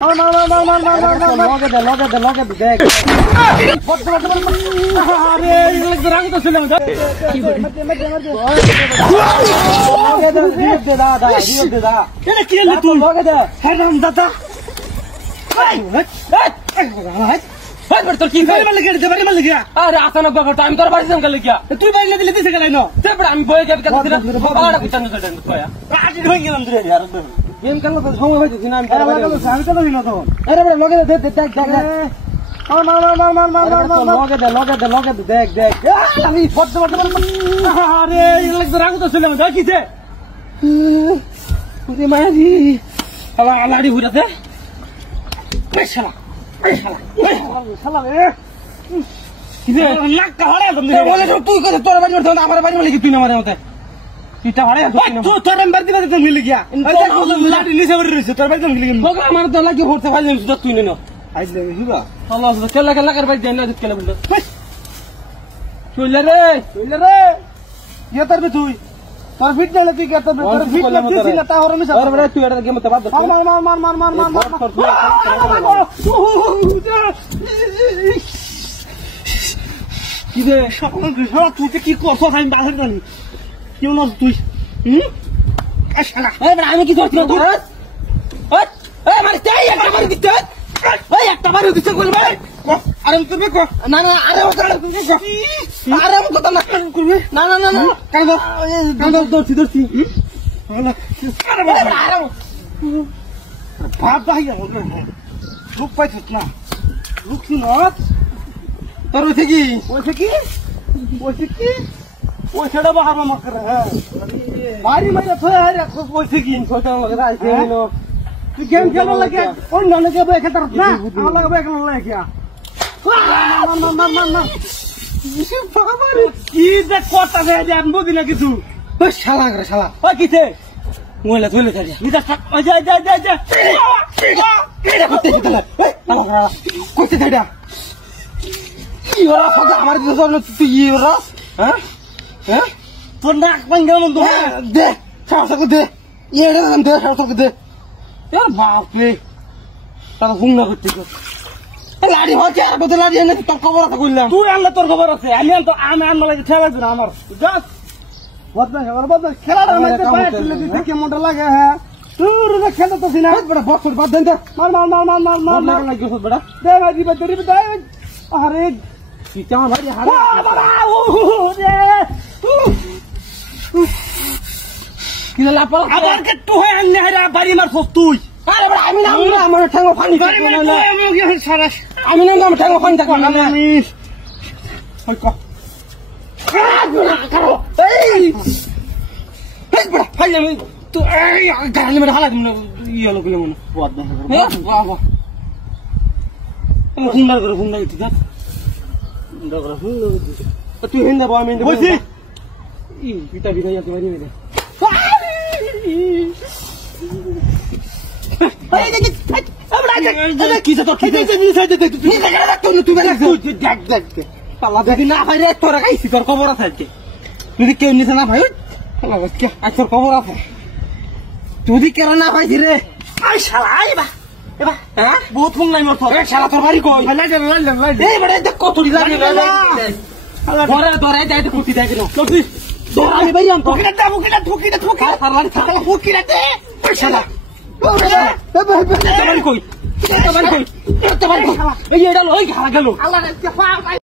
লগে দে দেখ আরে এগুলো রাখি তো ছিল লগে দে দাদা এটা কি হলো তুই লগে দে হারাম দাদা ভাই বড় তোর কি বাড়ি মাল লাগি দে বাড়ি মাল লাগি আরে আসানক বাবা আমি তোর বাড়ি যাম লাগি তুই বাড়ি না দিলে দিছে গেলাই না তারপর আমি বয়ে যাবি কাছে দিলা বাবাটা কুচান কুচান কয়া আজ হই গেলাম রে यार গেম খেললে তো সময় হইছে না আমি আমি তো দিন তো আরে বড় লগে দে দেখ লগে দে দেখ আমি ফট আরে এগুলো তো রাখো তো ছিল দেখিছে পুরি মারি শালা আলাড়ি ঘুরাতে শালা শালা রে কিরে লাগ কাড়ে তুমি বলে তুই কত তোর বাড়ি মরছ আমার বাড়ি মালিক তুই না মারে মতে তুইটা হাড়ে তুই তোর নাম্বার দিবা তো মিল গিয়া লাড়ি নিছে বড় রইছে তোর বাড়ি মিল গিয়া বগা আমার তো লাগি হরতে ফাইল নিছ তুই না আইলে হিবা আল্লাহ খেলা খেলা কর বাড়ি দেনা খেলা বল চলে রে ইয়া তারবে তুই তোর ফিট না তুই কে তোর ফিট না তুই তা হর আমি আর বড় তুই এটা গেম তো বাদ মার কি রে সব তুই কি করছ আমি বাহির জানি কেউ না তুই আমি কি করছি তোর মারতে একটা মারি দিতে একটা মারি দিতে করবে আরাম করবে না আরে আরাম কথা না করবে না কাঁদো ধরছি ভাব ভাই লুক পাইছিস না লুকছি না তোর ওইছে কি পয়সাটা বাহার মামা করে মারি মারি পয়সা কি তুই গেম খেলা লাগে অন্য লাগে খেলতে না আমার লাগে এখন লাগে কি যে কথা আমি বুঝি না কিছু শালা করে শালা ওই কিছে মহিলা ধুলে যা করতে থাকা কি ওরা আমার তুই ওরা হ্যাঁ তোর নাক পাঙ্গা মন্দ দে সাহসকে দে এটা দে সাহসকে দে বাপরে তারা ঘুম না করতে লাড়ি হচ্ছে আর বদলে লাড়ি এনে তোর খবর আছে কইলাম তুই আনলে তোর খবর আছে আমি আনলে লাগে ঠেলা দিন আমার জাস বদলে খেলার আমাদের বাইরে তুলে দিতে কেমন লাগে হ্যাঁ তুই খেলতে তো সিনা বড় বক্সর বাদ দেন মার লাগি বড় দে ভাই দে আরে কি চাও ভাই হারে কি লাপাল আবার কে তুই আনলে হারে বাড়ি মার তুই আরে বড় আমি না আমার ঠ্যাঙ্গো ফানি করে না আমি না আমার ঠ্যাঙ্গো ফানি থাকব না আমি ওই ক করো এই বড় ভাই আমি তুই এই গালি মেরে হালা তুমি ইয়ে লোক মনে বাদ না বাবা হুন্ডা করে ঠিক আছে তুই হিন্দা বাবা আমি বলছি ই পিতা বিদায় যাতে বাড়ি মেরে কি তো তুই না ভাই রে তোরা খাইছি তোর খবর আছে যদি কেউ নিছে না ভাই তোর খবর আছে তুই কেন না পাইছি রে শালা আইবা হ্যাঁ বহুত ফোন নাই মোর শালা তোর বাড়ি কই এই বড় দেখ কত লাগে ধরে যাইতে কুটি দেখ না তুই ধরালি ভাই আম ঠুকিটা সারলানি থাকলা ঠুকিটা দে শালা বাড়ি কই এই এটা লই গেল আল্লাহ